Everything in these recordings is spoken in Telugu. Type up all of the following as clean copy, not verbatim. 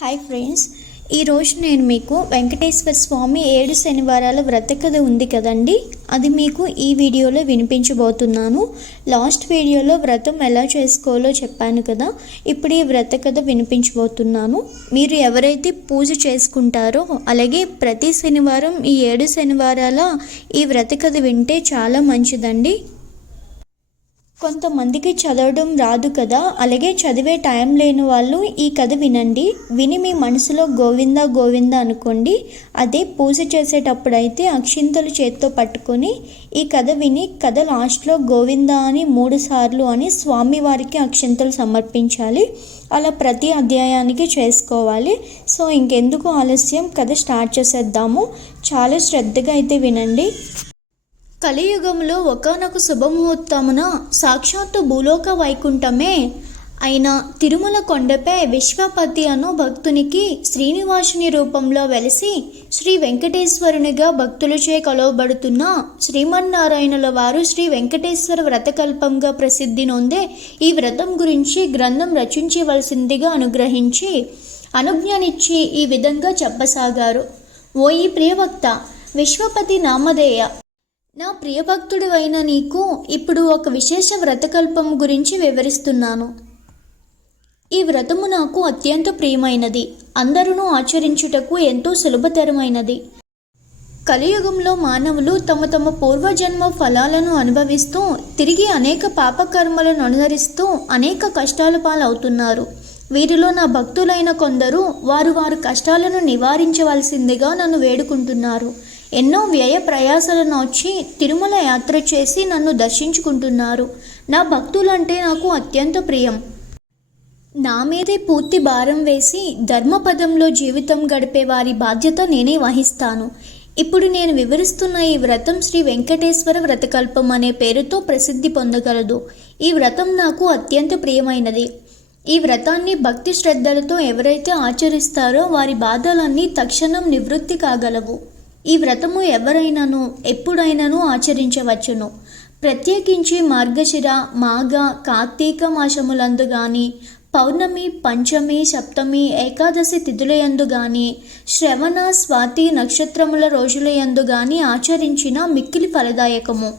హాయ్ ఫ్రెండ్స్, ఈరోజు నేను మీకు వెంకటేశ్వర స్వామి 7 శనివారాల వ్రత కథ ఉంది కదండి. అది మీకు ఈ వీడియోలో వినిపించబోతున్నాను. లాస్ట్ వీడియోలో వ్రతం ఎలా చేసుకోవాలో చెప్పాను కదా, ఇప్పుడు ఈ వ్రత కథ వినిపించబోతున్నాను. మీరు ఎవరైతే పూజ చేసుకుంటారో అలాగే ప్రతి శనివారం ఈ 7 శనివారాల ఈ వ్రత కథ వింటే చాలా మంచిదండి. కొంతమందికి చదవడం రాదు కదా, అలాగే చదివే టైం లేని వాళ్ళు ఈ కథ వినండి. విని మీ మనసులో గోవింద గోవింద అనుకోండి. అదే పూజ చేసేటప్పుడైతే అక్షింతలు చేత్తో పట్టుకొని ఈ కథ విని కథ లాస్ట్లో గోవింద అని 3 సార్లు అని స్వామివారికి అక్షింతలు సమర్పించాలి. అలా ప్రతి అధ్యాయానికి చేసుకోవాలి. సో ఇంకెందుకు ఆలస్యం, కథ స్టార్ట్ చేసేద్దాము. చాలా శ్రద్ధగా అయితే వినండి. కలియుగంలో ఒకానొక శుభముహూర్తమున సాక్షాత్తు భూలోక వైకుంఠమే అయిన తిరుమల కొండపై విశ్వపతి అను భక్తునికి శ్రీనివాసుని రూపంలో వెలిసి శ్రీ వెంకటేశ్వరునిగా భక్తులచే కొలవబడుతున్న శ్రీమన్నారాయణుల వారు శ్రీ వెంకటేశ్వర వ్రతకల్పంగా ప్రసిద్ధి నొందే ఈ వ్రతం గురించి గ్రంథం రచించవలసిందిగా అనుగ్రహించి అనుజ్ఞనిచ్చి ఈ విధంగా చెప్పసాగారు. ఓ ఈ ప్రియభక్త, విశ్వపతి నామధేయ, నా ప్రియభక్తుడు అయిన నీకు ఇప్పుడు ఒక విశేష వ్రతకల్పం గురించి వివరిస్తున్నాను. ఈ వ్రతము నాకు అత్యంత ప్రియమైనది, అందరూ ఆచరించుటకు ఎంతో సులభతరమైనది. కలియుగంలో మానవులు తమ తమ పూర్వజన్మ ఫలాలను అనుభవిస్తూ తిరిగి అనేక పాపకర్మలను అనుసరిస్తూ అనేక కష్టాల పాలవుతున్నారు. వీరిలో నా భక్తులైన కొందరు వారు కష్టాలను నివారించవలసిందిగా నన్ను వేడుకుంటున్నారు. ఎన్నో వ్యయ ప్రయాసాలను వచ్చి తిరుమల యాత్ర చేసి నన్ను దర్శించుకుంటున్నారు. నా భక్తులంటే నాకు అత్యంత ప్రియం. నా మీదే పూర్తి భారం వేసి ధర్మపదంలో జీవితం గడిపే వారి బాధ్యత నేనే వహిస్తాను. ఇప్పుడు నేను వివరిస్తున్న ఈ వ్రతం శ్రీ వెంకటేశ్వర వ్రతకల్పం అనే పేరుతో ప్రసిద్ధి పొందగలదు. ఈ వ్రతం నాకు అత్యంత ప్రియమైనది. ఈ వ్రతాన్ని భక్తి శ్రద్ధలతో ఎవరైతే ఆచరిస్తారో వారి బాధలన్నీ తక్షణం నివృత్తి కాగలవు. ఈ వ్రతము ఎవరైనాను ఎప్పుడైనాను ఆచరించవచ్చును. ప్రత్యేకించి మార్గశిర, మాఘ, కార్తీక మాసములందు గాని, పౌర్ణమి, పంచమి, సప్తమి, ఏకాదశి తిథులయందు గాని, శ్రవణ, స్వాతి నక్షత్రముల రోజులయందు గాని ఆచరించిన మిక్కిలి ఫలదాయకము.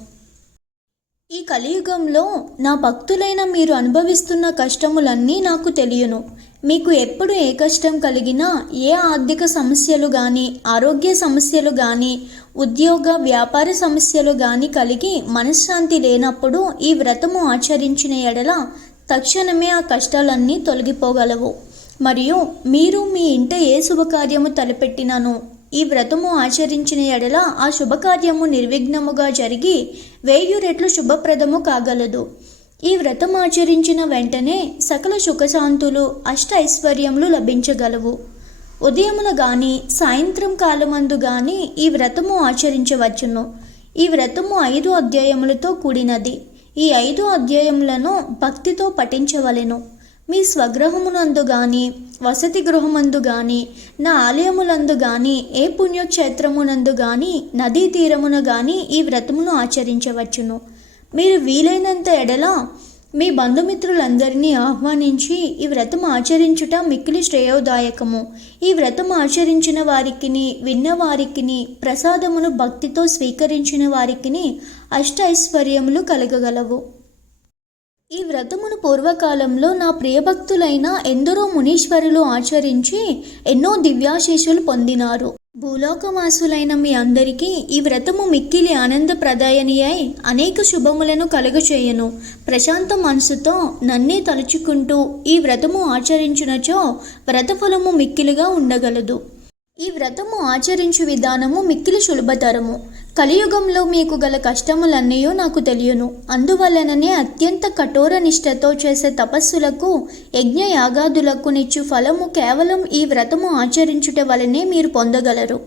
ఈ కలియుగంలో నా భక్తులైన మీరు అనుభవిస్తున్న కష్టములన్నీ నాకు తెలియను. మీకు ఎప్పుడు ఏ కష్టం కలిగినా, ఏ ఆర్థిక సమస్యలు కానీ, ఆరోగ్య సమస్యలు కానీ, ఉద్యోగ వ్యాపార సమస్యలు కానీ కలిగి మనశ్శాంతి లేనప్పుడు ఈ వ్రతము ఆచరించిన ఎడల తక్షణమే ఆ కష్టాలన్నీ తొలగిపోగలవు. మరియు మీరు మీ ఇంట ఏ శుభకార్యము తలపెట్టినను ఈ వ్రతము ఆచరించిన ఎడల ఆ శుభకార్యము నిర్విఘ్నముగా జరిగి 1000 రెట్లు శుభప్రదము కాగలదు. ఈ వ్రతం ఆచరించిన వెంటనే సకల సుఖశాంతులు, అష్ట ఐశ్వర్యములు లభించగలవు. ఉదయమున గాని, సాయంత్రం కాలమందు గాని ఈ వ్రతము ఆచరించవచ్చును. ఈ వ్రతము 5 అధ్యాయములతో కూడినది. ఈ 5 అధ్యాయములను భక్తితో పఠించవలెను. మీ స్వగృహమునందు గాని, వసతి గృహమందు గాని, నా ఆలయములందు గాని, ఏ పుణ్యక్షేత్రమునందు గాని, నదీ తీరమున గాని ఈ వ్రతమును ఆచరించవచ్చును. మీరు వీలైనంత ఎడల మీ బంధుమిత్రులందరినీ ఆహ్వానించి ఈ వ్రతం ఆచరించుట మిక్కిలి శ్రేయోదాయకము. ఈ వ్రతం ఆచరించిన వారికిని, విన్నవారికిని, ప్రసాదమును భక్తితో స్వీకరించిన వారికిని అష్ట ఐశ్వర్యములు కలగగలవు. ఈ వ్రతమును పూర్వకాలంలో నా ప్రియభక్తులైన ఎందరో మునీశ్వరులు ఆచరించి ఎన్నో దివ్యాశీషులు పొందినారు. భూలోకవాసులైన మీ అందరికీ ఈ వ్రతము మిక్కిలి ఆనందప్రదాయని అయి అనేక శుభములను కలుగచేయను. ప్రశాంత మనసుతో నన్నే తలుచుకుంటూ ఈ వ్రతము ఆచరించునచో వ్రతఫలము మిక్కిలిగా ఉండగలదు. ఈ వ్రతము ఆచరించు విధానము మిక్కిలి సులభతరము. కలియుగంలో మీకు గల కష్టములన్నీ నాకు తెలియను. అందువలననే అత్యంత కఠోర నిష్ఠతో చేసే తపస్సులకు, యజ్ఞ యాగాదులకు నిచ్చు ఫలము కేవలం ఈ వ్రతము ఆచరించుట వలనే మీరు పొందగలరు.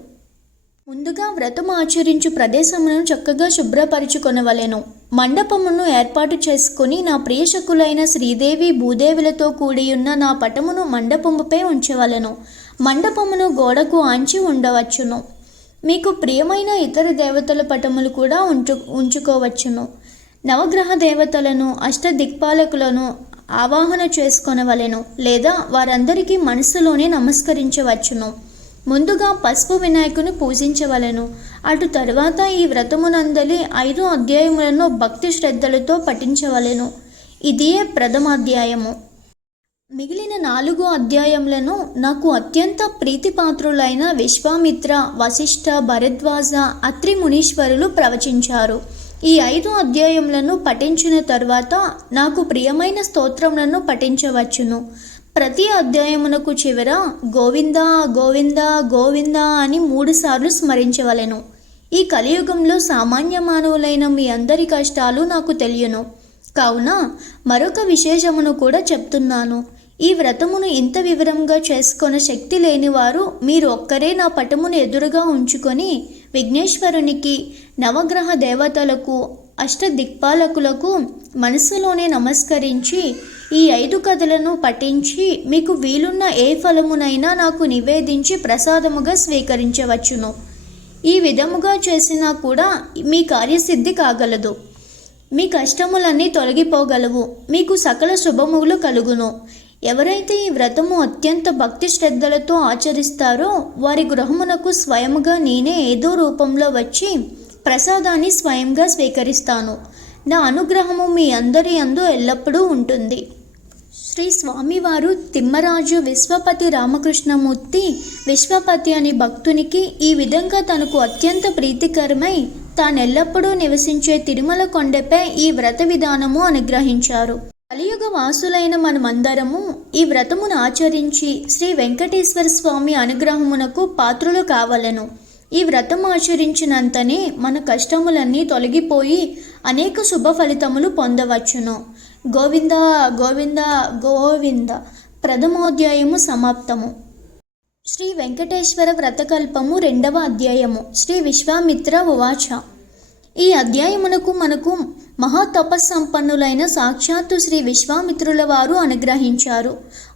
ముందుగా వ్రతము ఆచరించు ప్రదేశమును చక్కగా శుభ్రపరుచుకొనవలెను. మండపమును ఏర్పాటు చేసుకుని నా ప్రియశకులైన శ్రీదేవి భూదేవులతో కూడియున్న నా పటమును మండపముపై ఉంచవలెను. మండపమును గోడకు ఆంచి ఉండవచ్చును. మీకు ప్రియమైన ఇతర దేవతల పటములు కూడా ఉంచుకోవచ్చును. నవగ్రహ దేవతలను, అష్టదిక్పాలకులను, ఆవాహన చేసుకొనవలెను, లేదా వారందరికీ మనసులోనే నమస్కరించవచ్చును. ముందుగా పసుపు వినాయకుని పూజించవలెను. అటు తరువాత ఈ వ్రతమునందలి 5 అధ్యాయములను భక్తి శ్రద్ధలతో పఠించవలెను. ఇదే ప్రథమాధ్యాయము. మిగిలిన 4 అధ్యాయములను నాకు అత్యంత ప్రీతిపాత్రులైన విశ్వామిత్ర, వశిష్ఠ, భరద్వాజ, అత్రి మునీశ్వరులు ప్రవచించారు. ఈ 5 అధ్యాయములను పఠించిన తరువాత నాకు ప్రియమైన స్తోత్రములను పఠించవచ్చును. ప్రతి అధ్యాయమునకు చివర గోవింద గోవింద గోవింద అని 3 సార్లు స్మరించవలెను. ఈ కలియుగంలో సామాన్య మానవులైన మీ అందరి కష్టాలు నాకు తెలియను. కావున మరొక విశేషమును కూడా చెప్తున్నాను. ఈ వ్రతమును ఇంత వివరంగా చేసుకొన శక్తి లేనివారు మీరు ఒక్కరే నా పటమును ఎదురుగా ఉంచుకొని విఘ్నేశ్వరునికి, నవగ్రహ దేవతలకు, అష్టదిక్పాలకులకు మనసులోనే నమస్కరించి ఈ 5 కథలను పఠించి మీకు వీలున్న ఏ ఫలమునైనా నాకు నివేదించి ప్రసాదముగా స్వీకరించవచ్చును. ఈ విధముగా చేసినా కూడా మీ కార్యసిద్ధి కాగలదు. మీ కష్టములన్నీ తొలగిపోగలవు. మీకు సకల శుభములు కలుగును. ఎవరైతే ఈ వ్రతము అత్యంత భక్తి శ్రద్ధలతో ఆచరిస్తారో వారి గృహమునకు స్వయముగా నేనే ఏదో రూపంలో వచ్చి ప్రసాదాన్ని స్వయంగా స్వీకరిస్తాను. నా అనుగ్రహము మీ అందరి యందు ఎల్లప్పుడూ ఉంటుంది. శ్రీ స్వామివారు తిమ్మరాజు విశ్వపతి రామకృష్ణమూర్తి విశ్వపతి అనే భక్తునికి ఈ విధంగా తనకు అత్యంత ప్రీతికరమై తానెల్లప్పుడూ నివసించే తిరుమల కొండపై ఈ వ్రత విధానము అనుగ్రహించారు. కలియుగ వాసులైన మనమందరము ఈ వ్రతమును ఆచరించి శ్రీ వెంకటేశ్వర స్వామి అనుగ్రహమునకు పాత్రులు కావలెను. ఈ వ్రతం ఆచరించినంతనే మన కష్టములన్నీ తొలగిపోయి అనేక శుభ ఫలితములు పొందవచ్చును. గోవింద గోవింద గోవింద. ప్రథమోధ్యాయము సమాప్తము. శ్రీ వెంకటేశ్వర వ్రతకల్పము 2వ అధ్యాయము. శ్రీ విశ్వామిత్ర ఉవాచ. ఈ అధ్యాయమునకు మనకు మహాతపస్సంపన్నులైన సాక్షాత్తు శ్రీ విశ్వామిత్రుల వారు అనుగ్రహించారు.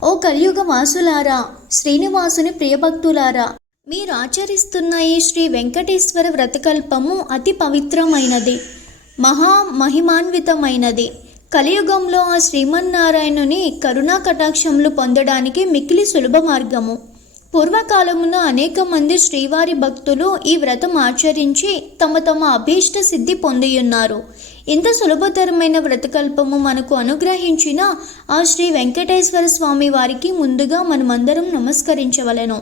ఓ కలియుగ వాసులారా, శ్రీనివాసుని ప్రియభక్తులారా, మీరు ఆచరిస్తున్న ఈ శ్రీ వెంకటేశ్వర వ్రతకల్పము అతి పవిత్రమైనది, మహిమాన్వితమైనది. కలియుగంలో ఆ శ్రీమన్నారాయణుని కరుణా కటాక్షములు పొందడానికి మిక్కిలి సులభ మార్గము. పూర్వకాలమున అనేక మంది శ్రీవారి భక్తులు ఈ వ్రతం ఆచరించి తమ అభీష్ట సిద్ధి పొందియున్నారు. ఇంత సులభతరమైన వ్రతకల్పము మనకు అనుగ్రహించిన ఆ శ్రీ వెంకటేశ్వర స్వామి వారికి ముందుగా మనమందరం నమస్కరించవలెను.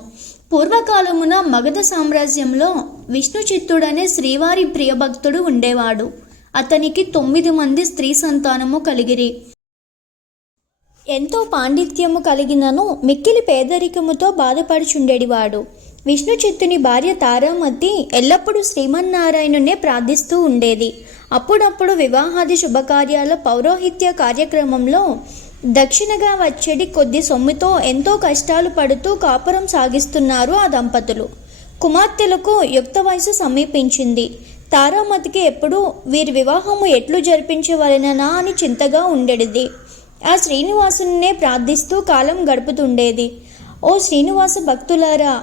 పూర్వకాలమున మగధ సామ్రాజ్యంలో విష్ణు చిత్తుడనే శ్రీవారి ప్రియభక్తుడు ఉండేవాడు. అతనికి 9 మంది స్త్రీ సంతానము కలిగిరి. ఎంతో పాండిత్యము కలిగినను మిక్కిలి పేదరికముతో బాధపడుచుండేవాడు. విష్ణు చిత్తుని భార్య తారామతి ఎల్లప్పుడూ శ్రీమన్నారాయణునే ప్రార్థిస్తూ ఉండేది. అప్పుడప్పుడు వివాహాది శుభకార్యాల పౌరోహిత్య కార్యక్రమంలో దక్షిణగా వచ్చేది కొద్ది సొమ్ముతో ఎంతో కష్టాలు పడుతూ కాపురం సాగిస్తున్నారు ఆ దంపతులు. కుమార్తెలకు యుక్త వయసు సమీపించింది. తారామతికి ఎప్పుడూ వీరి వివాహము ఎట్లు జరిపించవలెననా అని చింతగా ఉండేది. ఆ శ్రీనివాసునే ప్రార్థిస్తూ కాలం గడుపుతుండేది. ఓ శ్రీనివాస భక్తులారా,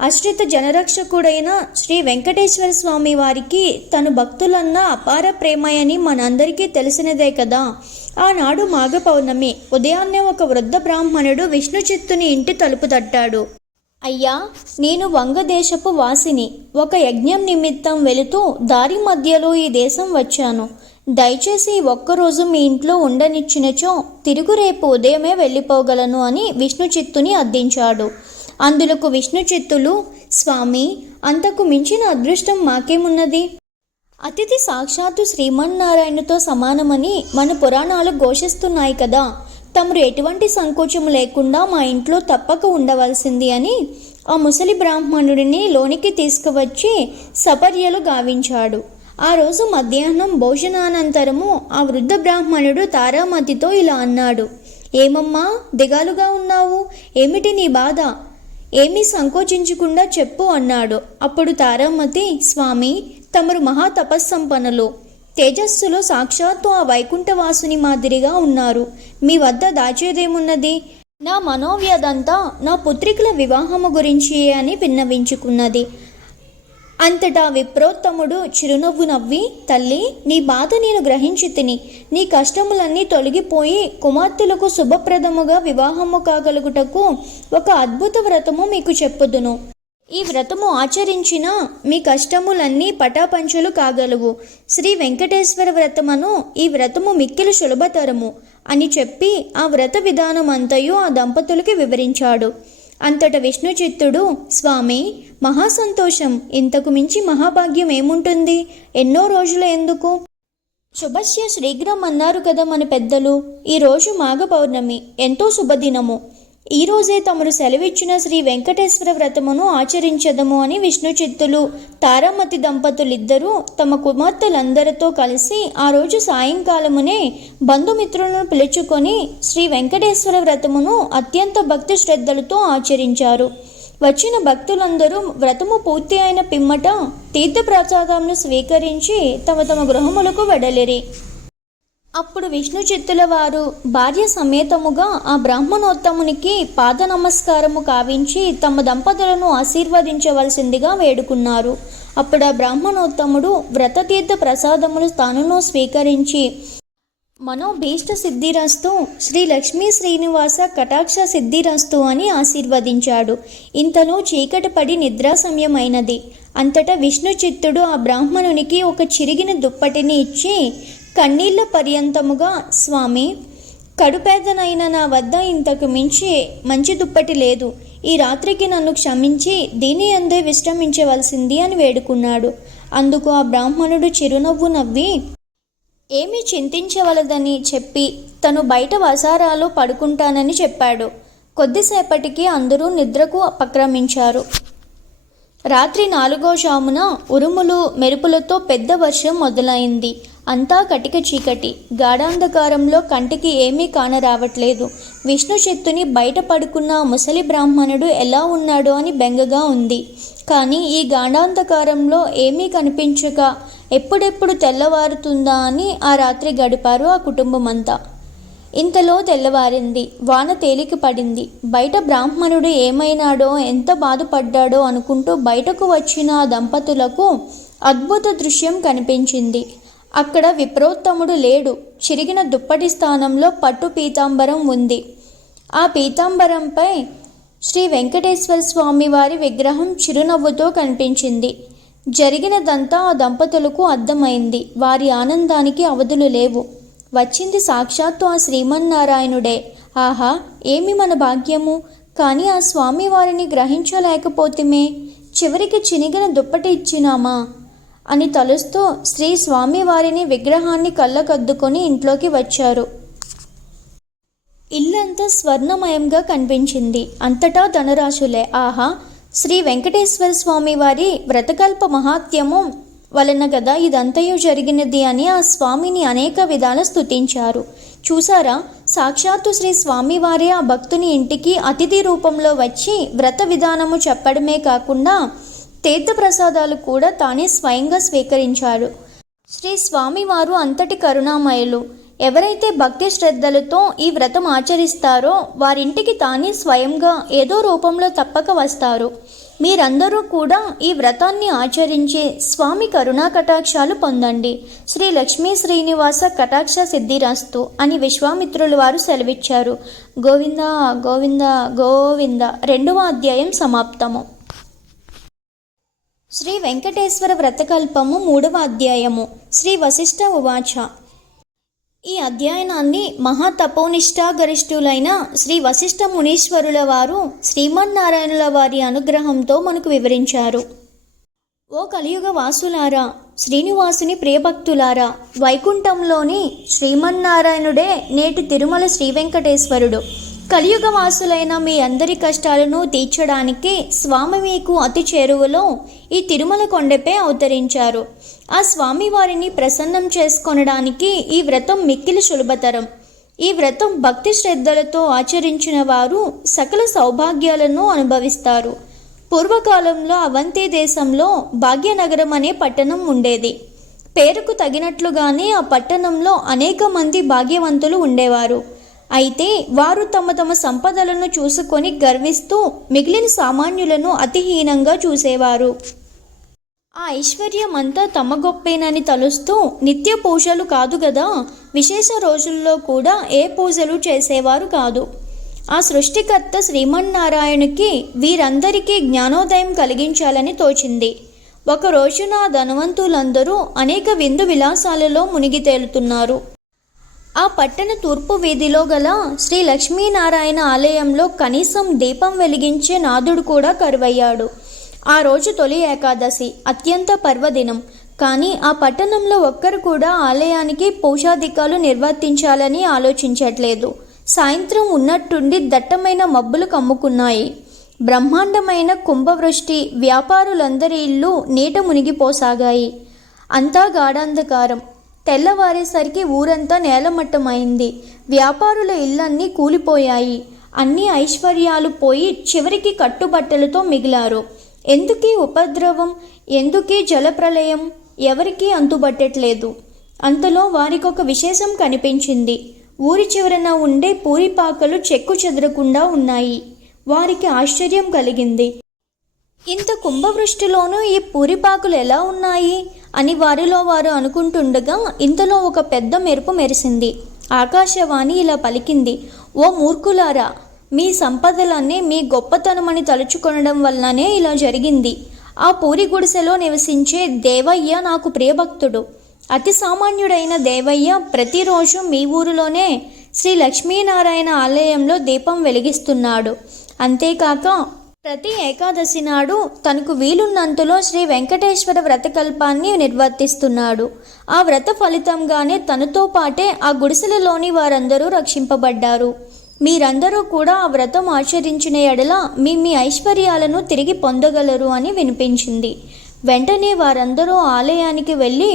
ఆశ్రిత జనరక్షకుడైన శ్రీ వెంకటేశ్వర స్వామి వారికి తన భక్తులన్న అపార ప్రేమయని మనందరికీ తెలిసినదే కదా. ఆనాడు మాఘ పౌర్ణమి ఉదయాన్నే ఒక వృద్ధ బ్రాహ్మణుడు విష్ణు చిత్తుని ఇంటి తలుపు తట్టాడు. అయ్యా, నేను వంగదేశపు వాసిని. ఒక యజ్ఞం నిమిత్తం వెళుతూ దారి మధ్యలో ఈ దేశం వచ్చాను. దయచేసి ఒక్కరోజు మీ ఇంట్లో ఉండనిచ్చినచో తిరుగు రేపు ఉదయమే వెళ్ళిపోగలను అని విష్ణు చిత్తుని అర్థించాడు. అందులకు విష్ణు చిత్తులు, స్వామి, అంతకు మించిన అదృష్టం మాకేమున్నది? అతిథి సాక్షాత్తు శ్రీమన్నారాయణతో సమానమని మన పురాణాలు ఘోషిస్తున్నాయి కదా. తమరు ఎటువంటి సంకోచము లేకుండా మా ఇంట్లో తప్పక ఉండవలసింది అని ఆ ముసలి బ్రాహ్మణుడిని లోనికి తీసుకువచ్చి సపర్యలు గావించాడు. ఆ రోజు మధ్యాహ్నం భోజనానంతరము ఆ వృద్ధ బ్రాహ్మణుడు తారామతితో ఇలా అన్నాడు. ఏమమ్మా దిగాలుగా ఉన్నావు? ఏమిటి నీ బాధ? ఏమీ సంకోచించకుండా చెప్పు అన్నాడు. అప్పుడు తారామతి, స్వామి, తమరు మహా తపస్సంపన్నులు, తేజస్సులో సాక్షాత్తు ఆ వైకుంఠవాసుని మాదిరిగా ఉన్నారు. మీ వద్ద దాచేదేమున్నది? నా మనోవ్యదంతా నా పుత్రికల వివాహము గురించి అని విన్నవించుకున్నది. అంతటా విప్రోత్తముడు చిరునవ్వు నవ్వి, తల్లి, నీ బాధ నేను గ్రహించి తిని, నీ కష్టములన్నీ తొలగిపోయి కుమార్తెలకు శుభప్రదముగా వివాహము కాగలుగుటకు ఒక అద్భుత వ్రతము మీకు చెప్పుదును. ఈ వ్రతము ఆచరించిన మీ కష్టములన్నీ పటాపంచలు కాగలవు. శ్రీ వెంకటేశ్వర వ్రతమును ఈ వ్రతము మిక్కిలి సులభతరము అని చెప్పి ఆ వ్రత విధానమంతయు ఆ దంపతులకి వివరించాడు. అంతట విష్ణుచిత్తుడు, స్వామి, మహాసంతోషం, ఇంతకు మించి మహాభాగ్యం ఏముంటుంది? ఎన్నో రోజులు ఎందుకు? శుభస్య శీఘ్రం అన్నారు కదా మన పెద్దలు. ఈరోజు మాఘ పౌర్ణమి, ఎంతో శుభదినము. ఈరోజే తమరు సెలవిచ్చిన శ్రీ వెంకటేశ్వర వ్రతమును ఆచరించదము అని విష్ణుచిత్తులు, తారామతి దంపతులిద్దరూ తమ కుమార్తెలందరితో కలిసి ఆ రోజు సాయంకాలమునే బంధుమిత్రులను పిలుచుకొని శ్రీ వెంకటేశ్వర వ్రతమును అత్యంత భక్తి శ్రద్ధలతో ఆచరించారు. వచ్చిన భక్తులందరూ వ్రతము పూర్తి అయిన పిమ్మట తీర్థప్రసాదమును స్వీకరించి తమ తమ గృహములకు వెడలిరి. అప్పుడు విష్ణుచిత్తుల వారు భార్య సమేతముగా ఆ బ్రాహ్మణోత్తమునికి పాద నమస్కారము కావించి తమ దంపతులను ఆశీర్వదించవలసిందిగా వేడుకున్నారు. అప్పుడు ఆ బ్రాహ్మణోత్తముడు వ్రతతీర్థ ప్రసాదములు తానును స్వీకరించి, మనోభీష్ట సిద్ధిరస్తు, శ్రీ లక్ష్మీ శ్రీనివాస కటాక్ష సిద్ధిరస్తు అని ఆశీర్వదించాడు. ఇంతలో చీకటి పడి నిద్రా సమయమైనది. అంతటా విష్ణుచిత్తుడు ఆ బ్రాహ్మణునికి ఒక చిరిగిన దుప్పటిని ఇచ్చి కన్నీళ్ల పర్యంతముగా, స్వామి, కడుపేదనైన నా వద్ద ఇంతకు మించి మంచి దుప్పటి లేదు. ఈ రాత్రికి నన్ను క్షమించి దీని అందే విశ్రమించవలసింది అని వేడుకున్నాడు. అందుకు ఆ బ్రాహ్మణుడు చిరునవ్వు నవ్వి, ఏమీ చింతించవలదని చెప్పి తను బయట వసారాలో పడుకుంటానని చెప్పాడు. కొద్దిసేపటికి అందరూ నిద్రకు ఉపక్రమించారు. రాత్రి 4వ జామున ఉరుములు మెరుపులతో పెద్ద వర్షం మొదలైంది. అంతా కటిక చీకటి. గాఢాంధకారంలో కంటికి ఏమీ కానరావట్లేదు. విష్ణుచిత్తుని బయట పడుకున్న ముసలి బ్రాహ్మణుడు ఎలా ఉన్నాడో అని బెంగగా ఉంది. కానీ ఈ గాఢాంధకారంలో ఏమీ కనిపించక ఎప్పుడెప్పుడు తెల్లవారుతుందా అని ఆ రాత్రి గడిపారు ఆ కుటుంబమంతా. ఇంతలో తెల్లవారింది. వాన తేలిక పడింది. బయట బ్రాహ్మణుడు ఏమైనాడో, ఎంత బాధపడ్డాడో అనుకుంటూ బయటకు వచ్చిన ఆ దంపతులకు అద్భుత దృశ్యం కనిపించింది. అక్కడ విప్రోత్తముడు లేడు. చిరిగిన దుప్పటి స్థానంలో పట్టు పీతాంబరం ఉంది. ఆ పీతాంబరంపై శ్రీ వెంకటేశ్వర స్వామి వారి విగ్రహం చిరునవ్వుతో కనిపించింది. జరిగినదంతా ఆ దంపతులకు అర్థమైంది. వారి ఆనందానికి అవధులు లేవు. వచ్చింది సాక్షాత్తు ఆ శ్రీమన్నారాయణుడే. ఆహా, ఏమి మన భాగ్యము! కానీ ఆ స్వామి వారిని గ్రహించలేకపోతిమే. చివరికి చినిగిన దుప్పటి ఇచ్చినామా అని తలుస్తూ శ్రీ స్వామివారిని విగ్రహాన్ని కళ్ళకద్దుకొని ఇంట్లోకి వచ్చారు. ఇల్లంతా స్వర్ణమయంగా కనిపించింది. అంతటా ధనరాశులే. ఆహా, శ్రీ వెంకటేశ్వర స్వామి వారి వ్రతకల్ప మహాత్మ్యము వలన కదా ఇదంతయు జరిగినది అని ఆ స్వామిని అనేక విధాల స్తుతించారు. చూసారా, సాక్షాత్తు శ్రీ స్వామివారే ఆ భక్తుని ఇంటికి అతిథి రూపంలో వచ్చి వ్రత విధానము చెప్పడమే కాకుండా తీర్థప్రసాదాలు కూడా తానే స్వయంగా స్వీకరించాడు. శ్రీ స్వామివారు అంతటి కరుణామయులు. ఎవరైతే భక్తి శ్రద్ధలతో ఈ వ్రతం ఆచరిస్తారో వారింటికి తానే స్వయంగా ఏదో రూపంలో తప్పక వస్తారు. మీరందరూ కూడా ఈ వ్రతాన్ని ఆచరించి స్వామి కరుణా కటాక్షాలు పొందండి. శ్రీ లక్ష్మీ శ్రీనివాస కటాక్ష సిద్ధిరాస్తు అని విశ్వామిత్రులు వారు సెలవిచ్చారు. గోవింద గోవింద గోవింద. 2వ అధ్యాయం సమాప్తము. శ్రీ వెంకటేశ్వర వ్రతకల్పము 3వ అధ్యాయము. శ్రీ వశిష్ఠ ఉవాచ. ఈ అధ్యయనాన్ని మహాతపోనిష్టాగరిష్ఠులైన శ్రీ వశిష్ఠ మునీశ్వరుల వారు శ్రీమన్నారాయణుల వారి అనుగ్రహంతో మనకు వివరించారు. ఓ కలియుగ వాసులారా, శ్రీనివాసుని ప్రియభక్తులారా, వైకుంఠంలోని శ్రీమన్నారాయణుడే నేటి తిరుమల శ్రీ వెంకటేశ్వరుడు. కలియుగ వాసులైన మీ అందరి కష్టాలను తీర్చడానికి స్వామి మీకు అతి చేరువలో ఈ తిరుమల కొండపై అవతరించారు. ఆ స్వామి వారిని ప్రసన్నం చేసుకొనడానికి ఈ వ్రతం మిక్కిలి సులభతరం. ఈ వ్రతం భక్తి శ్రద్ధలతో ఆచరించిన వారు సకల సౌభాగ్యాలను అనుభవిస్తారు. పూర్వకాలంలో అవంతి దేశంలో భాగ్యనగరం అనే పట్టణం ఉండేది. పేరుకు తగినట్లుగానే ఆ పట్టణంలో అనేక మంది భాగ్యవంతులు ఉండేవారు. అయితే వారు తమ తమ సంపదలను చూసుకొని గర్విస్తూ మిగిలిన సామాన్యులను అతిహీనంగా చూసేవారు. ఆ ఐశ్వర్యం అంతా తమ గొప్పేనని తలుస్తూ నిత్య పూజలు కాదు కదా, విశేష రోజుల్లో కూడా ఏ పూజలు చేసేవారు కాదు. ఆ సృష్టికర్త శ్రీమన్నారాయణునికి వీరందరికీ జ్ఞానోదయం కలిగించాలని తోచింది. ఒక రోజున ధనవంతులందరూ అనేక విందు విలాసాలలో మునిగి తేలుతున్నారు. ఆ పట్టణ తూర్పు వీధిలో గల శ్రీ లక్ష్మీనారాయణ ఆలయంలో కనీసం దీపం వెలిగించే నాథుడు కూడా కరువయ్యాడు. ఆ రోజు తొలి ఏకాదశి, అత్యంత పర్వదినం. కానీ ఆ పట్టణంలో ఒక్కరు కూడా ఆలయానికి పూజాధికాలు నిర్వర్తించాలని ఆలోచించట్లేదు. సాయంత్రం ఉన్నట్టుండి దట్టమైన మబ్బులు కమ్ముకున్నాయి. బ్రహ్మాండమైన కుంభవృష్టి వ్యాపారులందరి ఇల్లు నీట మునిగిపోసాగాయి. అంతా గాఢాంధకారం. తెల్లవారేసరికి ఊరంతా నేలమట్టమైంది. వ్యాపారుల ఇళ్ళన్నీ కూలిపోయాయి. అన్ని ఐశ్వర్యాలు పోయి చివరికి కట్టుబట్టలతో మిగిలారు. ఎందుకీ ఉపద్రవం, ఎందుకీ జలప్రలయం, ఎవరికీ అంతుబట్టట్లేదు. అంతలో వారికొక విశేషం కనిపించింది. ఊరి చివరన ఉండే పూరిపాకలు చెక్కు చెదరకుండా ఉన్నాయి. వారికి ఆశ్చర్యం కలిగింది. ఇంత కుంభవృష్టిలోనూ ఈ పూరిపాకులు ఎలా ఉన్నాయి అని వారిలో వారు అనుకుంటుండగా ఇంతలో ఒక పెద్ద మెరుపు మెరిసింది. ఆకాశవాణి ఇలా పలికింది: ఓ మూర్ఖులారా, మీ సంపదలన్నీ మీ గొప్పతనమని తలుచుకొనడం వల్లనే ఇలా జరిగింది. ఆ పూరి గుడిసెలో నివసించే దేవయ్య నాకు ప్రియభక్తుడు. అతి సామాన్యుడైన దేవయ్య ప్రతిరోజు మీ ఊరిలోనే శ్రీ లక్ష్మీనారాయణ ఆలయంలో దీపం వెలిగిస్తున్నాడు. అంతేకాక ప్రతి ఏకాదశి నాడు తనకు వీలున్నంతలో శ్రీ వెంకటేశ్వర వ్రతకల్పాన్ని నిర్వర్తిస్తున్నాడు. ఆ వ్రత ఫలితంగానే తనతో పాటే ఆ గుడిసెలలోని వారందరూ రక్షింపబడ్డారు. మీరందరూ కూడా ఆ వ్రతం ఆచరించిన ఎడల మీ ఐశ్వర్యాలను తిరిగి పొందగలరు అని వినిపించింది. వెంటనే వారందరూ ఆలయానికి వెళ్ళి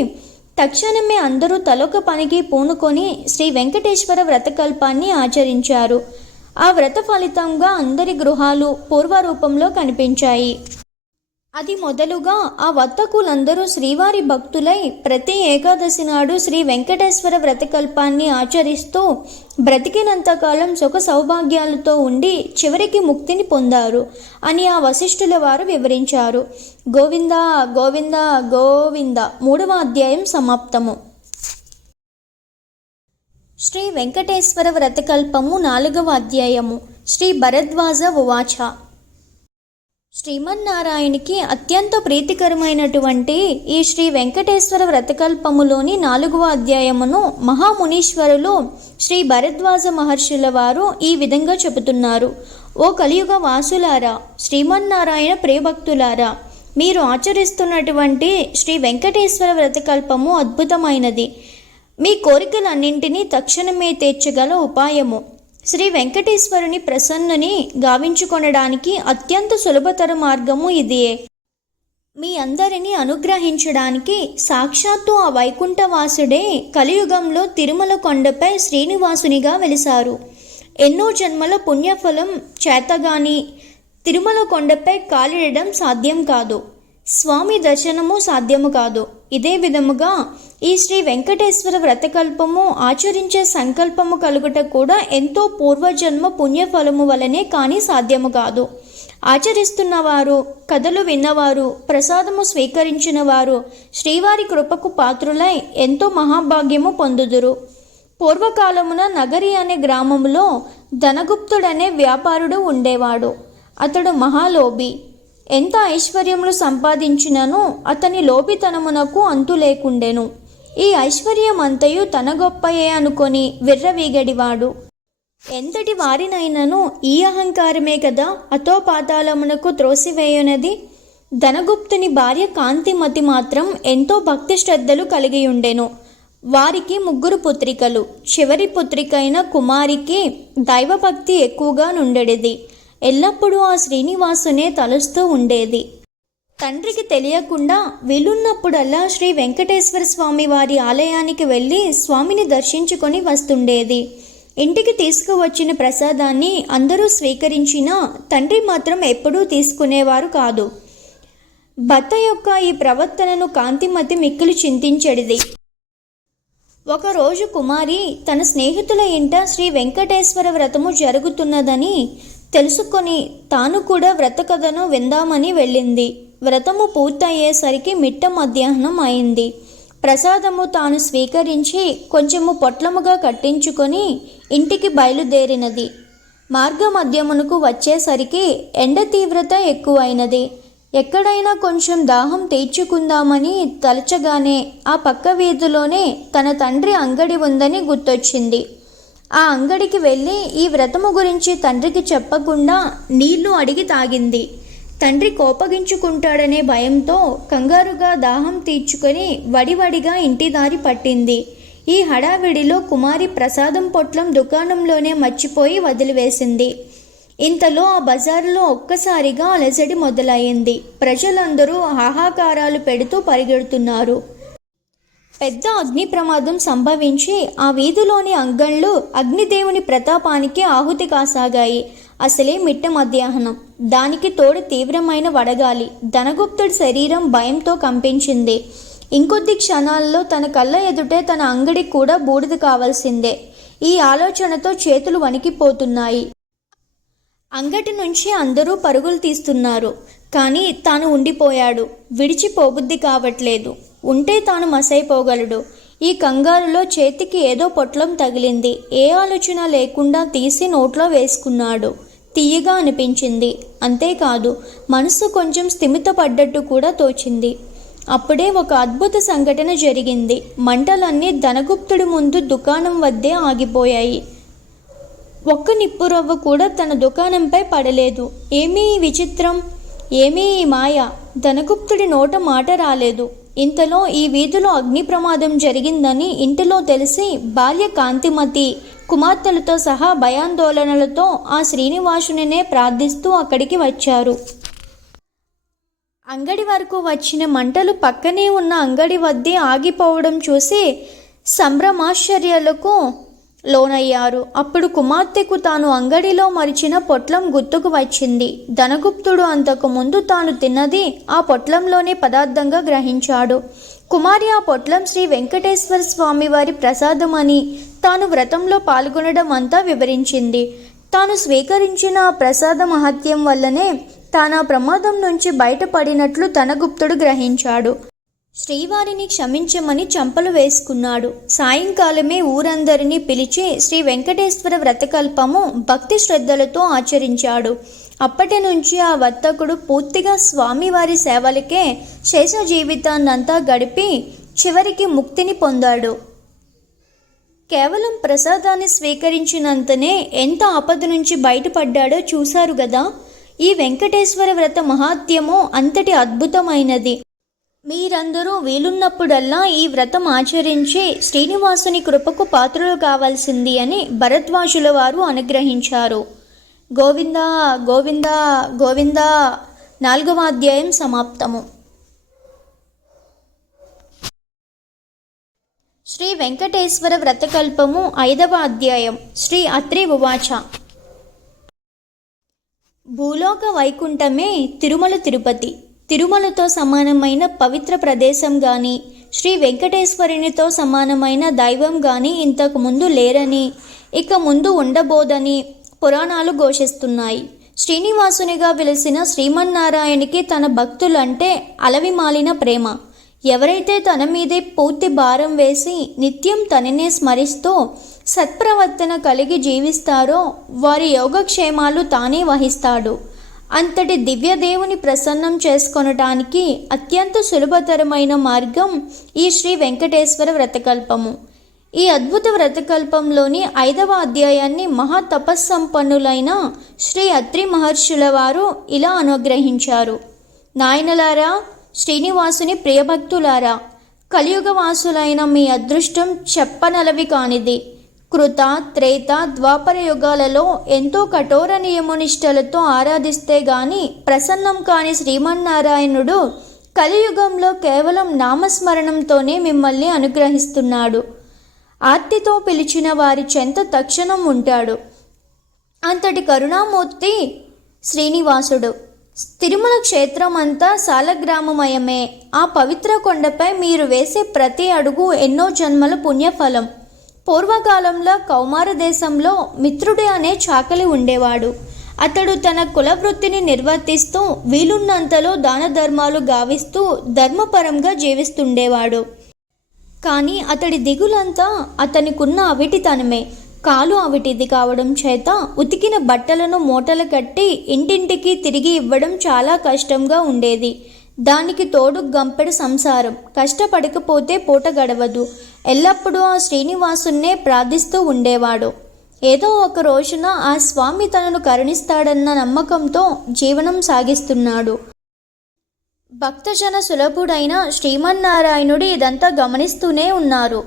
తక్షణమే అందరూ తలొక పనికి పూనుకొని శ్రీ వెంకటేశ్వర వ్రతకల్పాన్ని ఆచరించారు. ఆ వ్రత ఫలితంగా అందరి గృహాలు పూర్వరూపంలో కనిపించాయి. అది మొదలుగా ఆ వర్తకులందరూ శ్రీవారి భక్తులై ప్రతి ఏకాదశి నాడు శ్రీ వెంకటేశ్వర వ్రతకల్పాన్ని ఆచరిస్తూ బ్రతికినంతకాలం సుఖ సౌభాగ్యాలతో ఉండి చివరికి ముక్తిని పొందారు అని ఆ వశిష్ఠుల వారు వివరించారు. గోవింద గోవింద గోవింద. 3వ అధ్యాయం సమాప్తము. శ్రీ వెంకటేశ్వర వ్రతకల్పము 4వ అధ్యాయము. శ్రీ భరద్వాజ ఉవాచ. శ్రీమన్నారాయణునికి అత్యంత ప్రీతికరమైనటువంటి ఈ శ్రీ వెంకటేశ్వర వ్రతకల్పములోని 4వ అధ్యాయమును మహామునీశ్వరులు శ్రీ భరద్వాజ మహర్షుల వారు ఈ విధంగా చెబుతున్నారు. ఓ కలియుగ వాసులారా, శ్రీమన్నారాయణ ప్రియభక్తులారా, మీరు ఆచరిస్తున్నటువంటి శ్రీ వెంకటేశ్వర వ్రతకల్పము అద్భుతమైనది. మీ కోరికలన్నింటినీ తక్షణమే తీర్చగల ఉపాయము. శ్రీ వెంకటేశ్వరుని ప్రసన్నుని గావించుకొనడానికి అత్యంత సులభతర మార్గము ఇదియే. మీ అందరినీ అనుగ్రహించడానికి సాక్షాత్తు ఆ వైకుంఠవాసుడే కలియుగంలో తిరుమల కొండపై శ్రీనివాసునిగా వెలిశారు. ఎన్నో జన్మల పుణ్యఫలం చేతగాని తిరుమల కొండపై కాలిడడం సాధ్యం కాదు. స్వామి దర్శనము సాధ్యము కాదు. ఇదే విధముగా ఈ శ్రీ వెంకటేశ్వర వ్రతకల్పము ఆచరించే సంకల్పము కలుగుట కూడా ఎంతో పూర్వజన్మ పుణ్యఫలము వలనే కానీ సాధ్యము కాదు. ఆచరిస్తున్నవారు, కథలు విన్నవారు, ప్రసాదము స్వీకరించిన వారు శ్రీవారి కృపకు పాత్రులై ఎంతో మహాభాగ్యము పొందుదురు. పూర్వకాలమున నగరి అనే గ్రామములో ధనగుప్తుడనే వ్యాపారుడు ఉండేవాడు. అతడు మహాలోభి. ఎంత ఐశ్వర్యములు సంపాదించినను అతని లోభితనమునకు అంతు లేకుండెను. ఈ ఐశ్వర్యమంతయు తన గొప్పయే అనుకొని విర్రవీగడివాడు. ఎంతటి వారినైనను ఈ అహంకారమే కదా అతోపాతాళమునకు త్రోసివేయునది. ధనగుప్తుని భార్య కాంతిమతి మాత్రం ఎంతో భక్తి శ్రద్ధలు కలిగియుండెను. వారికి 3 పుత్రికలు. చివరి పుత్రికైన కుమారికి దైవభక్తి ఎక్కువగా నుండెడిది. ఎల్లప్పుడూ ఆ శ్రీనివాసునే తలుస్తూ ఉండేది. తండ్రికి తెలియకుండా వీలున్నప్పుడల్లా శ్రీ వెంకటేశ్వర స్వామి వారి ఆలయానికి వెళ్ళి స్వామిని దర్శించుకొని వస్తుండేది. ఇంటికి తీసుకువచ్చిన ప్రసాదాన్ని అందరూ స్వీకరించినా తండ్రి మాత్రం ఎప్పుడూ తీసుకునేవారు కాదు. భర్త యొక్క ఈ ప్రవర్తనను కాంతిమతి మిక్కిలి చింతించెడిది. ఒకరోజు కుమారి తన స్నేహితుల ఇంట శ్రీ వెంకటేశ్వర వ్రతము జరుగుతున్నదని తెలుసుకొని తాను కూడా వ్రత కథను విందామని వెళ్ళింది. వ్రతము పూర్తయ్యేసరికి మిట్ట మధ్యాహ్నం అయింది. ప్రసాదము తాను స్వీకరించి కొంచెము పొట్లముగా కట్టించుకొని ఇంటికి బయలుదేరినది. మార్గమధ్యమునకు వచ్చేసరికి ఎండ తీవ్రత ఎక్కువైనది. ఎక్కడైనా కొంచెం దాహం తీర్చుకుందామని తలచగానే ఆ పక్క వీధిలోనే తన తండ్రి అంగడి ఉందని గుర్తొచ్చింది. ఆ అంగడికి వెళ్ళి ఈ వ్రతము గురించి తండ్రికి చెప్పకుండా నీళ్లు అడిగి తాగింది. తండ్రి కోపగించుకుంటాడనే భయంతో కంగారుగా దాహం తీర్చుకొని వడివడిగా ఇంటి దారి పట్టింది. ఈ హడావిడిలో కుమారి ప్రసాదం పొట్లం దుకాణంలోనే మర్చిపోయి వదిలివేసింది. ఇంతలో ఆ బజారులో ఒక్కసారిగా అలజడి మొదలయ్యింది. ప్రజలందరూ హాహాకారాలు పెడుతూ పరిగెడుతున్నారు. పెద్ద అగ్ని ప్రమాదం సంభవించి ఆ వీధిలోని అంగళ్ళు అగ్నిదేవుని ప్రతాపానికి ఆహుతి కాసాగాయి. అసలే మిట్ట మధ్యాహ్నం, దానికి తోడు తీవ్రమైన వడగాలి. ధనగుప్తుడి శరీరం భయంతో కంపించింది. ఇంకొద్ది క్షణాల్లో తన కళ్ళ ఎదుటే తన అంగడి కూడా బూడిద కావాల్సిందే. ఈ ఆలోచనతో చేతులు వణికిపోతున్నాయి. అంగటి నుంచి అందరూ పరుగులు తీస్తున్నారు. కానీ తాను ఉండిపోయాడు. విడిచిపోబుద్ధి కావట్లేదు. ఉంటే తాను మసైపోగలడు. ఈ కంగారులో చేతికి ఏదో పొట్లం తగిలింది. ఏ ఆలోచన లేకుండా తీసి నోట్లో వేసుకున్నాడు. తీయగా అనిపించింది. అంతేకాదు, మనసు కొంచెం స్థిమితపడ్డట్టు కూడా తోచింది. అప్పుడే ఒక అద్భుత సంఘటన జరిగింది. మంటలన్నీ ధనగుప్తుడి ముందు దుకాణం వద్దే ఆగిపోయాయి. ఒక్క నిప్పురవ్వ కూడా తన దుకాణంపై పడలేదు. ఏమీ విచిత్రం, ఏమీ మాయ? ధనగుప్తుడి నోట మాట రాలేదు. ఇంతలో ఈ వీధిలో అగ్ని ప్రమాదం జరిగిందని ఇంటిలో తెలిసి బాల్య కాంతిమతి కుమార్తెలతో సహా భయాందోళనలతో ఆ శ్రీనివాసునినే ప్రార్థిస్తూ అక్కడికి వచ్చారు. అంగడి వరకు వచ్చిన మంటలు పక్కనే ఉన్న అంగడి వద్దే ఆగిపోవడం చూసి సంభ్రమాశ్చర్యాలకు లోనయ్యారు. అప్పుడు కుమార్తెకు తాను అంగడిలో మరిచిన పొట్లం గుర్తుకు వచ్చింది. ధనగుప్తుడు అంతకు ముందు తాను తిన్నది ఆ పొట్లంలోనే పదార్థంగా గ్రహించాడు. కుమారి ఆ పొట్లం శ్రీ వెంకటేశ్వర స్వామి వారి ప్రసాదం అని, తాను వ్రతంలో పాల్గొనడం అంతా వివరించింది. తాను స్వీకరించిన ఆ ప్రసాద మహత్యం వల్లనే తాను ఆ ప్రమాదం నుంచి బయటపడినట్లు ధనగుప్తుడు గ్రహించాడు. శ్రీవారిని క్షమించమని చంపలు వేసుకున్నాడు. సాయంకాలమే ఊరందరినీ పిలిచి శ్రీ వెంకటేశ్వర వ్రతకల్పము భక్తి శ్రద్ధలతో ఆచరించాడు. అప్పటి నుంచి ఆ వర్తకుడు పూర్తిగా స్వామివారి సేవలకే శేష జీవితాన్నంతా గడిపి చివరికి ముక్తిని పొందాడు. కేవలం ప్రసాదాన్ని స్వీకరించినంతనే ఎంత ఆపద నుంచి బయటపడ్డాడో చూశారు గదా. ఈ వెంకటేశ్వర వ్రత మహాత్మ్యము అంతటి అద్భుతమైనది. మీరందరూ వీలున్నప్పుడల్లా ఈ వ్రతం ఆచరించి శ్రీనివాసుని కృపకు పాత్రలు కావాల్సింది అని భరద్వాజుల వారు అనుగ్రహించారు. గోవిందా గోవిందా గోవిందా. 4వ అధ్యాయం సమాప్తము. శ్రీ వెంకటేశ్వర వ్రతకల్పము 5వ అధ్యాయం. శ్రీ అత్రి ఉవాచ. భూలోక వైకుంఠమే తిరుమల తిరుపతి. తిరుమలతో సమానమైన పవిత్ర ప్రదేశం కానీ, శ్రీ వెంకటేశ్వరునితో సమానమైన దైవం కానీ ఇంతకు ముందు లేరని, ఇక ముందు ఉండబోదని పురాణాలు ఘోషిస్తున్నాయి. శ్రీనివాసునిగా వెలిసిన శ్రీమన్నారాయణకి తన భక్తులంటే అలవిమాలిన ప్రేమ. ఎవరైతే తన మీదే పూర్తి భారం వేసి నిత్యం తననే స్మరిస్తూ సత్ప్రవర్తన కలిగి జీవిస్తారో వారి యోగక్షేమాలు తానే వహిస్తాడు. అంతటి దివ్యదేవుని ప్రసన్నం చేసుకొనటానికి అత్యంత సులభతరమైన మార్గం ఈ శ్రీ వెంకటేశ్వర వ్రతకల్పము. ఈ అద్భుత వ్రతకల్పంలోని 5వ అధ్యాయాన్ని మహాతపస్సంపన్నులైన శ్రీ అత్రి మహర్షుల వారు ఇలా అనుగ్రహించారు. నాయనలారా, శ్రీనివాసుని ప్రియభక్తులారా, కలియుగవాసులైన మీ అదృష్టం చెప్పనలవి కానిది. కృత, త్రేత, ద్వాపర యుగాలలో ఎంతో కఠోర నియమనిష్టలతో ఆరాధిస్తే గాని ప్రసన్నం కాని శ్రీమన్నారాయణుడు కలియుగంలో కేవలం నామస్మరణంతోనే మిమ్మల్ని అనుగ్రహిస్తున్నాడు. ఆర్తితో పిలిచిన వారి చెంత తక్షణం ఉంటాడు. అంతటి కరుణామూర్తి శ్రీనివాసుడు. తిరుమల క్షేత్రం అంతా సాలగ్రామమయమే. ఆ పవిత్ర కొండపై మీరు వేసే ప్రతి అడుగు ఎన్నో జన్మల పుణ్యఫలం. పూర్వకాలంలో కౌమార దేశంలో మిత్రుడి అనే చాకలి ఉండేవాడు. అతడు తన కులవృత్తిని నిర్వర్తిస్తూ వీలున్నంతలో దాన ధర్మాలు గావిస్తూ ధర్మపరంగా జీవిస్తుండేవాడు. కానీ అతడి దిగులంతా అతనికున్న అవిటితనమే. కాలు అవిటిది కావడం చేత ఉతికిన బట్టలను మూటలు కట్టి ఇంటింటికి తిరిగి ఇవ్వడం చాలా కష్టంగా ఉండేది. దానికి తోడు గంపెడు సంసారం. కష్టపడకపోతే పూట గడవదు. ఎల్లప్పుడూ ఆ శ్రీనివాసున్నే ప్రార్థిస్తూ ఉండేవాడు. ఏదో ఒక రోజున ఆ స్వామి తనను కరుణిస్తాడన్న నమ్మకంతో జీవనం సాగిస్తున్నాడు. భక్తజన సులభుడైన శ్రీమన్నారాయణుడు ఇదంతా గమనిస్తూనే ఉన్నారు.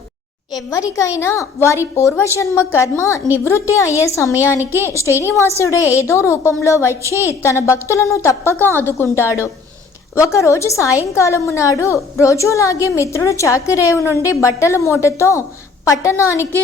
ఎవరికైనా వారి పూర్వజన్మ కర్మ నివృత్తి అయ్యే సమయానికి శ్రీనివాసుడే ఏదో రూపంలో వచ్చి తన భక్తులను తప్పక ఆదుకుంటాడు. ఒకరోజు సాయంకాలము నాడు రోజులాగే మిత్రుడు చాకిరేవు నుండి బట్టల మూటతో పట్టణానికి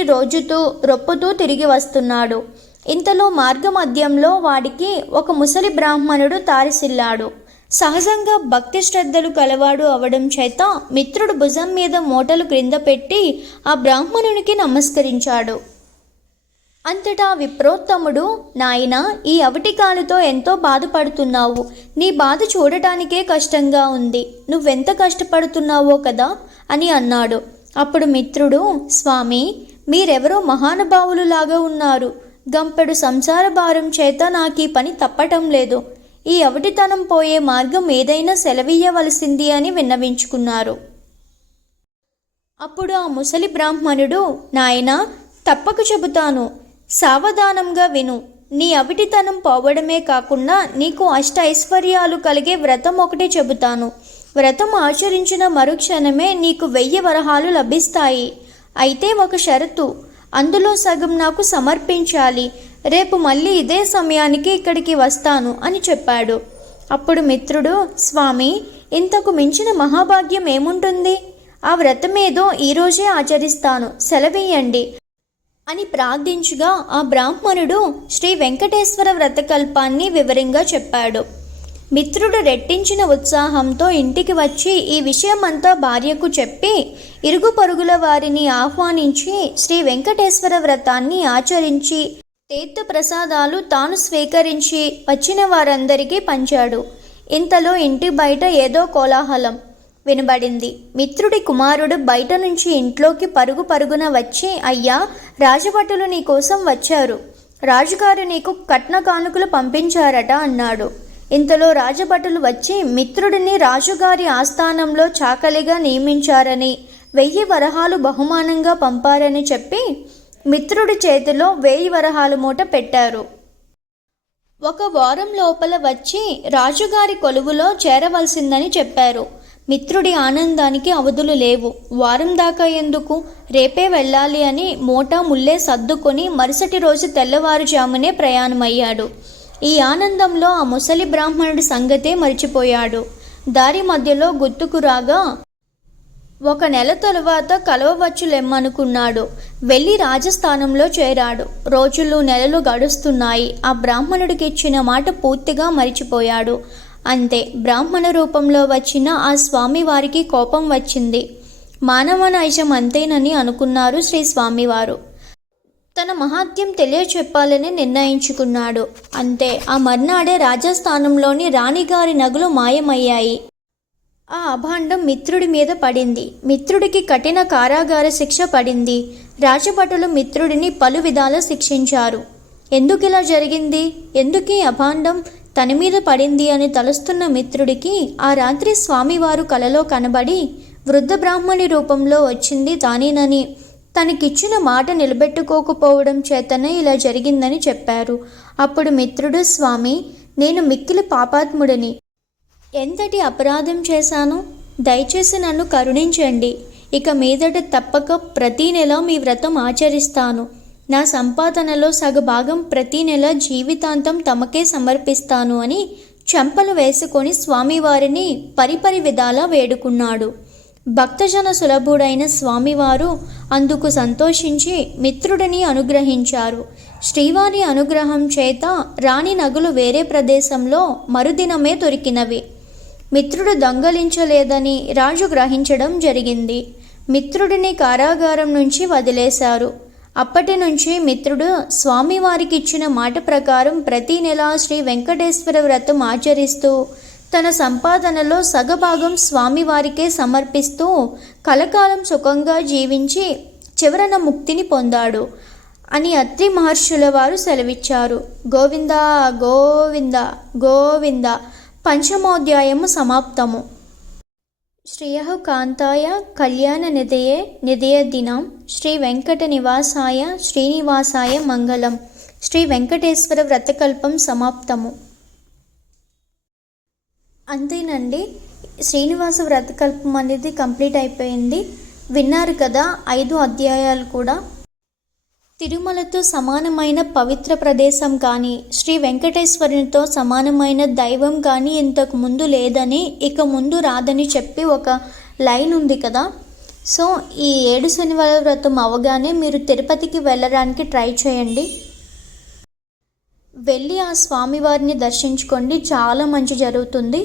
రొప్పుతూ తిరిగి వస్తున్నాడు. ఇంతలో మార్గమధ్యంలో వాడికి ఒక ముసలి బ్రాహ్మణుడు తారసిల్లాడు. సహజంగా భక్తి శ్రద్ధలు కలవాడు అవడం చేత మిత్రుడు భుజం మీద మూటలు క్రింద పెట్టి ఆ బ్రాహ్మణునికి నమస్కరించాడు. అంతటా విప్రోత్తముడు, నాయనా, ఈ అవటికాలతో ఎంతో బాధపడుతున్నావు. నీ బాధ చూడటానికే కష్టంగా ఉంది. నువ్వెంత కష్టపడుతున్నావో కదా అని అన్నాడు. అప్పుడు మిత్రుడు, స్వామి, మీరెవరో మహానుభావులులాగా ఉన్నారు. గంపెడు సంసార భారం చేత నాకీ పని తప్పటం లేదు. ఈ అవటితనం పోయే మార్గం ఏదైనా సెలవీయవలసింది అని విన్నవించుకున్నారు. అప్పుడు ఆ ముసలి బ్రాహ్మణుడు, నాయనా, తప్పక చెబుతాను, సావధానంగా విను. నీ అవిటితనం పోవడమే కాకుండా నీకు అష్ట ఐశ్వర్యాలు కలిగే వ్రతం ఒకటి చెబుతాను. వ్రతం ఆచరించిన మరుక్షణమే నీకు 1000 వరహాలు లభిస్తాయి. అయితే ఒక షరతు, అందులో సగం నాకు సమర్పించాలి. రేపు మళ్ళీ ఇదే సమయానికి ఇక్కడికి వస్తాను అని చెప్పాడు. అప్పుడు మిత్రుడు, స్వామి, ఇంతకు మించిన మహాభాగ్యం ఏముంటుంది? ఆ వ్రతమేదో ఈరోజే ఆచరిస్తాను, సెలవీయండి అని ప్రార్థించగా ఆ బ్రాహ్మణుడు శ్రీ వెంకటేశ్వర వ్రతకల్పాన్ని వివరంగా చెప్పాడు. మిత్రుడు రెట్టించిన ఉత్సాహంతో ఇంటికి వచ్చి ఈ విషయమంతా భార్యకు చెప్పి ఇరుగు పొరుగుల వారిని ఆహ్వానించి శ్రీ వెంకటేశ్వర వ్రతాన్ని ఆచరించి తీర్థ ప్రసాదాలు తాను స్వీకరించి వచ్చిన వారందరికీ పంచాడు. ఇంతలో ఇంటి బయట ఏదో కోలాహలం వినబడింది. మిత్రుడి కుమారుడు బయట నుంచి ఇంట్లోకి పరుగున వచ్చి, అయ్యా, రాజభటులు నీకోసం వచ్చారు. రాజుగారు నీకు కట్న కానుకలు పంపించారట అన్నాడు. ఇంతలో రాజభటులు వచ్చి మిత్రుడిని రాజుగారి ఆస్థానంలో చాకలిగా నియమించారని 1000 వరహాలు బహుమానంగా పంపారని చెప్పి మిత్రుడి చేతిలో 1000 వరహాల మూట పెట్టారు. 1 వారం లోపల వచ్చి రాజుగారి కొలువులో చేరవలసిందని చెప్పారు. మిత్రుడి ఆనందానికి అవధులు లేవు. వారం దాకా ఎందుకు, రేపే వెళ్ళాలి అని మూట ముల్లే సర్దుకొని మరుసటి రోజు తెల్లవారుజామునే ప్రయాణమయ్యాడు. ఈ ఆనందంలో ఆ ముసలి బ్రాహ్మణుడి సంగతే మరిచిపోయాడు. దారి మధ్యలో గుర్తుకు రాగా 1 నెల తరువాత కలవవచ్చులెమ్మనుకున్నాడు. వెళ్ళి రాజస్థానంలో చేరాడు. రోజులు నెలలు గడుస్తున్నాయి. ఆ బ్రాహ్మణుడికి ఇచ్చిన మాట పూర్తిగా మరిచిపోయాడు. అంతే, బ్రాహ్మణ రూపంలో వచ్చిన ఆ స్వామివారికి కోపం వచ్చింది. మానవ నైజం అంతేనని అనుకున్నారు శ్రీ స్వామివారు. తన మహాత్యం తెలియచెప్పాలని నిర్ణయించుకున్నాడు. అంతే, ఆ మర్నాడే రాజస్థానంలోని రాణిగారి నగలు మాయమయ్యాయి. ఆ అభాండం మిత్రుడి మీద పడింది. మిత్రుడికి కఠిన కారాగార శిక్ష పడింది. రాజభటులు మిత్రుడిని పలు విధాలా శిక్షించారు. ఎందుకిలా జరిగింది, ఎందుకీ అభాండం తన మీద పడింది అని తలుస్తున్న మిత్రుడికి ఆ రాత్రి స్వామివారు కలలో కనబడి వృద్ధ బ్రాహ్మణి రూపంలో వచ్చింది తానేనని, తనకిచ్చిన మాట నిలబెట్టుకోకపోవడం చేతనే ఇలా జరిగిందని చెప్పారు. అప్పుడు మిత్రుడు, స్వామి, నేను మిక్కిలి పాపాత్ముడిని. ఎంతటి అపరాధం చేశాను? దయచేసి నన్ను కరుణించండి. ఇక మీదట తప్పక ప్రతీ నెల మీ వ్రతం ఆచరిస్తాను. నా సంపాదనలో సగభాగం ప్రతీ నెల జీవితాంతం తమకే సమర్పిస్తాను అని చెంపలు వేసుకొని స్వామివారిని పరిపరి విధాలా వేడుకున్నాడు. భక్తజన సులభుడైన స్వామివారు అందుకు సంతోషించి మిత్రుడిని అనుగ్రహించారు. శ్రీవారి అనుగ్రహం చేత రాణి నగలు వేరే ప్రదేశంలో మరుదినమే దొరికినవి. మిత్రుడు దొంగలించలేదని రాజు గ్రహించడం జరిగింది. మిత్రుడిని కారాగారం నుంచి వదిలేశారు. అప్పటి నుంచి మిత్రుడు స్వామివారికి ఇచ్చిన మాట ప్రకారం ప్రతీ నెల శ్రీ వెంకటేశ్వర వ్రతం ఆచరిస్తూ తన సంపాదనలో సగభాగం స్వామివారికే సమర్పిస్తూ కలకాలం సుఖంగా జీవించి చివరన ముక్తిని పొందాడు అని అత్రి మహర్షుల వారు సెలవిచ్చారు. గోవింద గోవింద గోవింద. పంచమోధ్యాయము సమాప్తము. శ్రియః కాంతాయ కళ్యాణ నిధయే నిధయ దినం శ్రీ వెంకట నివాసాయ శ్రీనివాసాయ మంగళం. శ్రీ వెంకటేశ్వర వ్రతకల్పం సమాప్తము. అంతేనండి, శ్రీనివాస వ్రతకల్పం అనేది కంప్లీట్ అయిపోయింది. విన్నారు కదా 5 అధ్యాయాలు కూడా. తిరుమలతో సమానమైన పవిత్ర ప్రదేశం కానీ శ్రీ వెంకటేశ్వరునితో సమానమైన దైవం కానీ ఇంతకు ముందు లేదని ఇక ముందు రాదని చెప్పి ఒక లైన్ ఉంది కదా. సో ఈ 7 శనివార వ్రతం అవగానే మీరు తిరుపతికి వెళ్ళడానికి ట్రై చేయండి. వెళ్ళి ఆ స్వామివారిని దర్శించుకోండి, చాలా మంచి జరుగుతుంది.